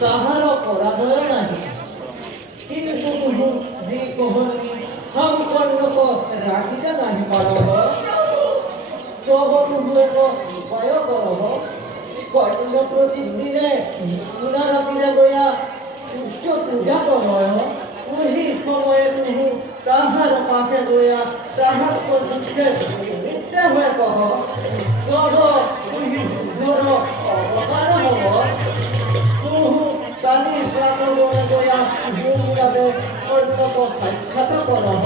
তাহার অপরাধ নাহি, কিন্তু তুহু যে কহনি হাম কর্ণক রাখিতে নাহি পারব, তব তুহু এক উপায় করব। কর্ণ প্রতিদিনে পুনরাতিরে গয়া উচ্চ পূজা করয়, ওহি সময়ে তুহু তাহার পাশে গয়া তাহার প্রতিকে নিত্যে হয়ে কহ, তব ওহি যুদ্ধর অবসান হব। তুহু কালি প্রাণ গয়া যুগরাবে কর্ণক সাক্ষাৎ করব।